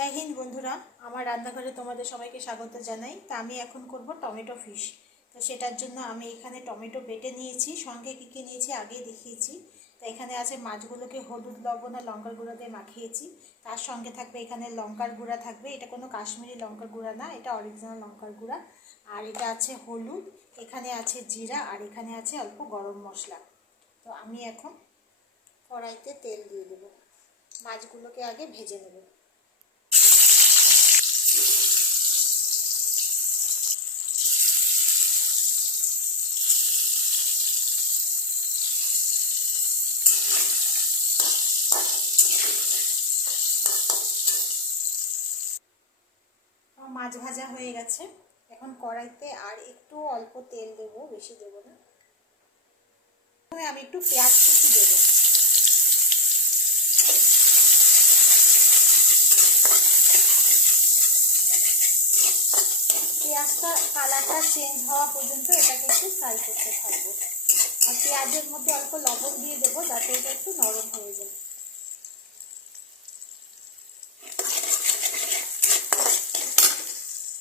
জয় হিন্দ বন্ধুরা, আমার রান্নাঘরে তোমাদের সবাইকে স্বাগত জানাই। তা আমি এখন করব টমেটো ফিশ। তো সেটার জন্য আমি এখানে টমেটো বেটে নিয়েছি, সঙ্গে কী কী নিয়েছি আগেই দেখিয়েছি। তো এখানে আছে মাছগুলোকে হলুদ লবণ আর লঙ্কার গুঁড়ো দিয়ে মাখিয়েছি। তার সঙ্গে থাকবে এখানে লঙ্কার গুঁড়া থাকবে, এটা কোনো কাশ্মীরি লঙ্কার গুঁড়া না, এটা অরিজিনাল লঙ্কার গুঁড়া। আর এটা আছে হলুদ, এখানে আছে জিরা, আর এখানে আছে অল্প গরম মশলা। তো আমি এখন কড়াইতে তেল দিয়ে দেবো, মাছগুলোকে আগে ভেজে নেব। মাছ ভাজা হয়ে গেছে, এখন কড়াইতে আর একটু অল্প তেল দেব, বেশি দেব না। আমি একটু পেঁয়াজ কুচি দেব। পেঁয়াজটা কালারটা চেঞ্জ হওয়া পর্যন্ত এটাকে একটু ফ্রাই করতে থাকবো। আর পেঁয়াজের মধ্যে অল্প লবণ দিয়ে দেবো যাতে এটা একটু নরম হয়ে যায়।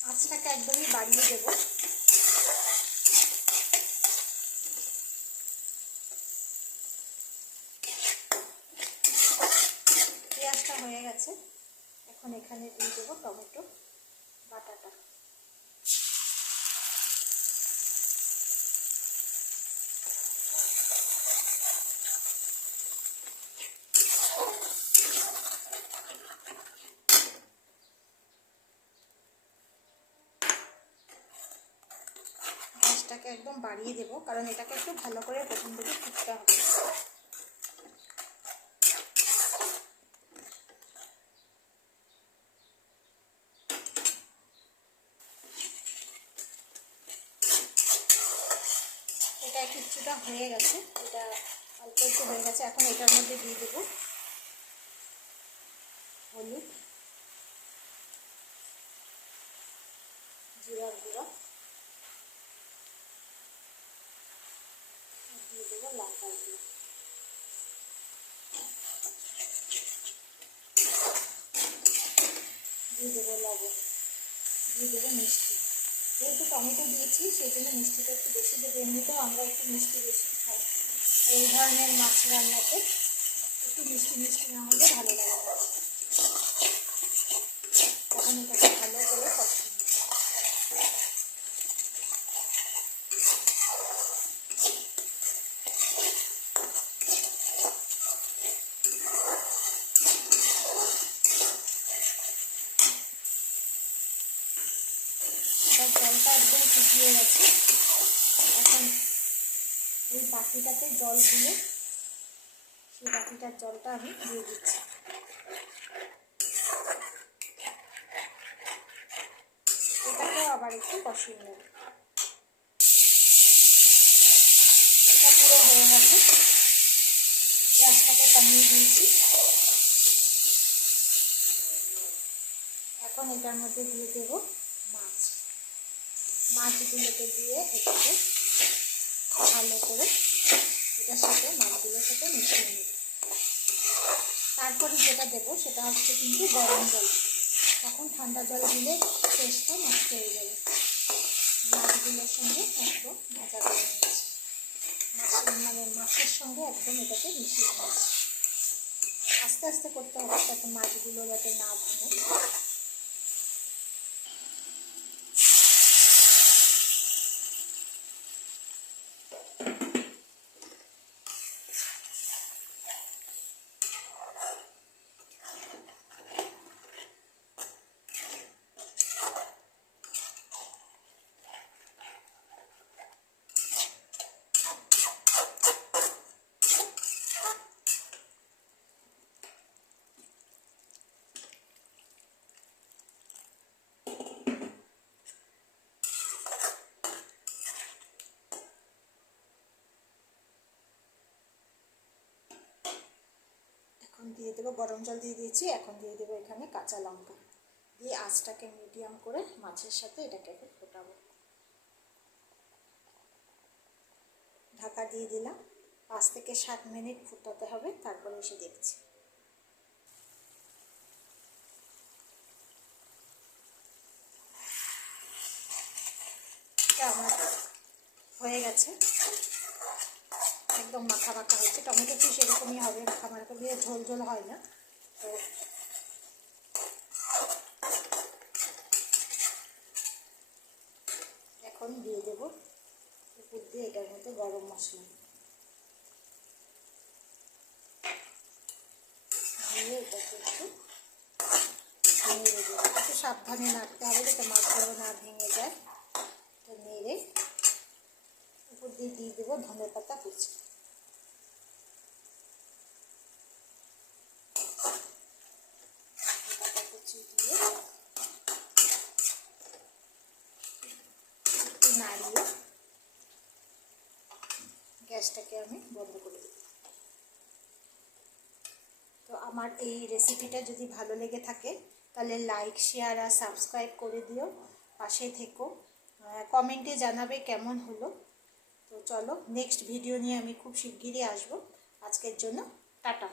আঁচটাকে একদমই বাড়িয়ে দেবো। পেঁয়াজটা হয়ে গেছে, এখন এখানে দিয়ে দেবো টমেটো বাটাটা। গ্যাসটাকে একদম বাড়িয়ে দেবো, কারণ এটাকে একটু ভালো করে প্রথম থেকে ফুটতে হবে। এটা কিছুটা হয়ে গেছে, এটা অল্প একটু হয়ে গেছে। এখন এটার মধ্যে দিয়ে দেবো হলুদ, জিরার গুঁড়া, দিয়ে দেবো লঙ্কার গুঁড়ো, দিয়ে দেবো লবণ, দিয়ে দেবো মিষ্টি। যেহেতু টমেটো দিয়েছি সেই জন্য মিষ্টিটা একটু বেশি দেবো, এমনিতেও আমরা একটু মিষ্টি বেশি খাই। এই ধরনের মাছ রান্নাতে একটু মিষ্টি মিষ্টি না হলে ভালো লাগে না। তখন এটাকে ভালো করে কষিয়ে জলটা একদম শুকিয়ে গেছে। এখন এই বাটিটাতে জল গুলে সেই বাটিটার জলটা আমি দিয়ে দিচ্ছি। এটাকেও আবার একটু কষিয়ে নেব। এটা পুরো হয়ে গেছে, গ্যাসটাকে কমিয়ে দিয়েছি। এখন এটার মধ্যে দিয়ে দেবো মাছগুলোকে দিয়ে এটাকে ভালো করে এটার সাথে মাছগুলোর সাথে মিশিয়ে নেব। তারপরে যেটা দেবো সেটা হচ্ছে কিন্তু গরম জল। তখন ঠান্ডা জল দিলে টেস্টটা নষ্ট হয়ে যাবে। মাছগুলোর সঙ্গে একদম ভাজা করে নিয়েছি, মাছের সঙ্গে একদম এটাকে মিশিয়ে নিয়েছি। আস্তে আস্তে করতে হবে যাতে মাছগুলো যাতে না ভাঙে। এখন দিয়ে দেবো, গরম জল দিয়ে দিয়েছি। এখন দিয়ে দেবো এখানে কাঁচা লঙ্কা দিয়ে আঁচটাকে মিডিয়াম করে মাছের সাথে এটাকে একটু ফোটাবো। ঢাকা দিয়ে দিলাম, 5 থেকে 7 মিনিট ফুটাতে হবে, তারপরে এসে দেখছি। ফিশটা আমার হয়ে গেছে, একদম মাখা মাখা হয়েছে। টমেটো ফিশ এরকমই হবে, মাখা মাখা দিয়ে ঝোল ঝোল হয় না। তো এখন দিয়ে দেবো উপর দিয়ে এটার মধ্যে গরম মশলা দিয়ে এটাকে একটু নেড়ে দেবো। একটু সাবধানে নাড়তে হবে যাতে মাছগুলো না ভেঙে যায়। তো নেড়ে উপর দিয়ে দিয়ে দেবো ধনেপাতা কুচি। ধনেপাতা কুচি দিয়ে একটু নাড়িয়ে গ্যাসটাকে আমি বন্ধ করে দেব। তো আমার এই রেসিপিটা যদি ভালো লেগে থাকে তাহলে লাইক, শেয়ার আর সাবস্ক্রাইব করে দিও, পাশে থেকো, কমেন্টে জানাবে কেমন হলো। তো চলো, নেক্সট ভিডিও নিয়ে আমি খুব শিগগিরই আসবো। আজকের জন্য টাটা।